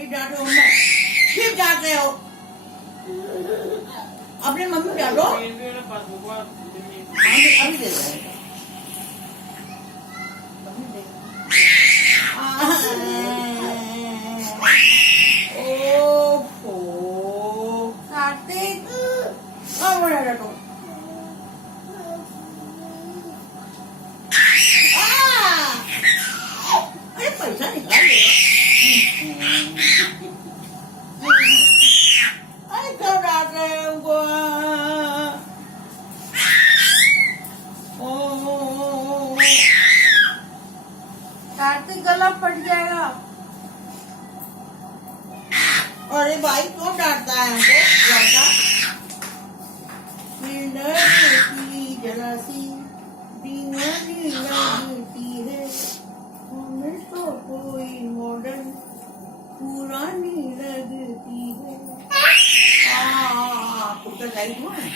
फिर डांट रहे हो मैं, फिर डांट रहे हो अपने मम्मी डालो। अभी दे रहे हैं कार्तिक अरे पैसा निकाल अरे क्यों डांट रहे हैं उनको? कार्तिक गला फट जाएगा। अरे भाई क्यों डांटता है हमको? जरा सी दीवानी लगती है, हमें तो कोई मॉडर्न पुरानी लगती है। कुत्ता टाइट हुआ है।